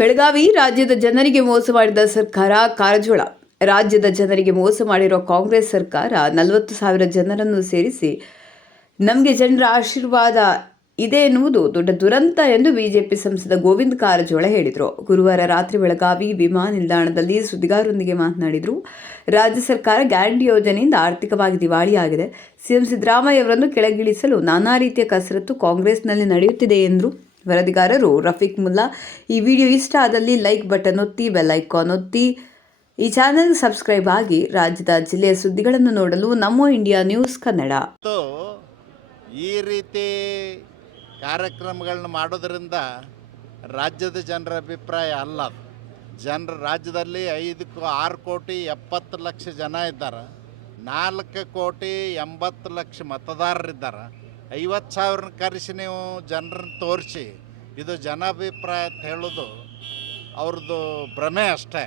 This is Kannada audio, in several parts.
ಬೆಳಗಾವಿ ರಾಜ್ಯದ ಜನರಿಗೆ ಮೋಸ ಮಾಡಿದ ಸರ್ಕಾರ ಕಾರಜೋಳ. ರಾಜ್ಯದ ಜನರಿಗೆ ಮೋಸ ಮಾಡಿರೋ ಕಾಂಗ್ರೆಸ್ ಸರ್ಕಾರ 40,000 ಜನರನ್ನು ಸೇರಿಸಿ ನಮಗೆ ಜನರ ಆಶೀರ್ವಾದ ಇದೆ ಎನ್ನುವುದು ದೊಡ್ಡ ದುರಂತ ಎಂದು ಬಿಜೆಪಿ ಸಂಸದ ಗೋವಿಂದ ಕಾರಜೋಳ ಹೇಳಿದರು. ಗುರುವಾರ ರಾತ್ರಿ ಬೆಳಗಾವಿ ವಿಮಾನ ನಿಲ್ದಾಣದಲ್ಲಿ ಸುದ್ದಿಗಾರರೊಂದಿಗೆ ಮಾತನಾಡಿದರು. ರಾಜ್ಯ ಸರ್ಕಾರ ಗ್ಯಾರಂಟಿ ಯೋಜನೆಯಿಂದ ಆರ್ಥಿಕವಾಗಿ ದಿವಾಳಿಯಾಗಿದೆ. ಸಿಎಂ ಸಿದ್ದರಾಮಯ್ಯ ಅವರನ್ನು ಕೆಳಗಿಳಿಸಲು ನಾನಾ ರೀತಿಯ ಕಸರತ್ತು ಕಾಂಗ್ರೆಸ್ನಲ್ಲಿ ನಡೆಯುತ್ತಿದೆ ಎಂದರು. ವರದಿಗಾರರು ರಫೀಕ್ ಮುಲ್ಲಾ. ಈ ವಿಡಿಯೋ ಇಷ್ಟ ಆದಲ್ಲಿ ಲೈಕ್ ಬಟನ್ ಒತ್ತಿ, ಬೆಲ್ ಐಕಾನ್ ಒತ್ತಿ, ಈ ಚಾನೆಲ್ ಸಬ್ಸ್ಕ್ರೈಬ್ ಆಗಿ. ರಾಜ್ಯದ ಜಿಲ್ಲೆಯ ಸುದ್ದಿಗಳನ್ನು ನೋಡಲು ನಮೋ ಇಂಡಿಯಾ ನ್ಯೂಸ್ ಕನ್ನಡ. ಈ ರೀತಿ ಕಾರ್ಯಕ್ರಮಗಳನ್ನ ಮಾಡೋದ್ರಿಂದ ರಾಜ್ಯದ ಜನರ ಅಭಿಪ್ರಾಯ ಅಲ್ಲ. ರಾಜ್ಯದಲ್ಲಿ 6 ಕೋಟಿ 70 ಲಕ್ಷ ಜನ ಇದ್ದಾರೆ. 4 ಕೋಟಿ 80 ಲಕ್ಷ ಮತದಾರರಿದ್ದಾರೆ. 50,000 ಕರೆಸಿ ನೀವು ಜನರನ್ನು ತೋರಿಸಿ ಇದು ಜನಾಭಿಪ್ರಾಯ ಅಂತ ಹೇಳೋದು ಅವ್ರದ್ದು ಭ್ರಮೆ ಅಷ್ಟೇ.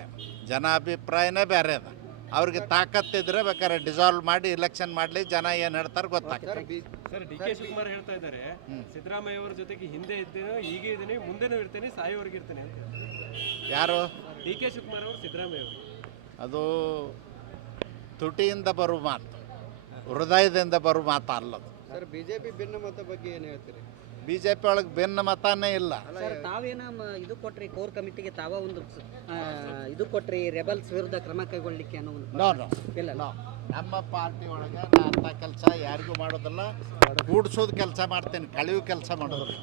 ಜನಾಭಿಪ್ರಾಯನೇ ಬೇರೆ ಅದ. ಅವ್ರಿಗೆ ತಾಕತ್ತಿದ್ರೆ ಬೇಕಾದ್ರೆ ಡಿಸಾಲ್ವ್ ಮಾಡಿ ಎಲೆಕ್ಷನ್ ಮಾಡಲಿ, ಜನ ಏನು ಹೇಳ್ತಾರೆ ಗೊತ್ತಾಗ್ತದೆ. ಸರ್, ಡಿ ಕೆ ಶಿವಕುಮಾರ್ ಹೇಳ್ತಾ ಇದ್ದಾರೆ, ಸಿದ್ದರಾಮಯ್ಯ ಅವರ ಜೊತೆಗೆ ಹಿಂದೆ ಇದ್ದೇನೆ, ಈಗ ಇದ್ದೀನಿ, ಮುಂದೆನೂ ಇರ್ತೇನೆ, ಸಾಯೋವರೆಗೆ ಇರ್ತೇನೆ ಅಂತ. ಯಾರು? ಡಿ ಕೆ ಶಿವಕುಮಾರ್ ಅವರು, ಸಿದ್ದರಾಮಯ್ಯ ಅವರು. ಅದು ತುಟಿಯಿಂದ ಬರೋ ಮಾತು, ಹೃದಯದಿಂದ ಬರೋ ಮಾತು ಅಲ್ಲದು. ಸರ್, ಬಿಜೆಪಿ ಭಿನ್ನಮತ ಬಗ್ಗೆ ಏನು ಹೇಳ್ತೀರಿ? ಬಿಜೆಪಿ ಒಳಗೆ ಭಿನ್ನ ಮತನೇ ಇಲ್ಲ. ಸರ್, ತಾವೇನ ಇದು ಕೊಟ್ರಿ, ಕೋರ್ ಕಮಿಟಿಗೆ ತಾವ ಒಂದು ಇದು ಕೊಟ್ರಿ, ರೆಬಲ್ಸ್ ವಿರುದ್ಧ ಕ್ರಮ ಕೈಗೊಳ್ಳಿಕ್ಕೆ ಅನ್ನೋ ಇಲ್ಲ. ನಮ್ಮ ಪಾರ್ಟಿ ಒಳಗೆ ಅಂಥ ಕೆಲಸ ಯಾರಿಗೂ ಮಾಡೋದಿಲ್ಲ. ಕೂಡಿಸೋದು ಕೆಲಸ ಮಾಡ್ತೇನೆ, ಕಳೆಯೋ ಕೆಲಸ ಮಾಡೋದಿಲ್ಲ.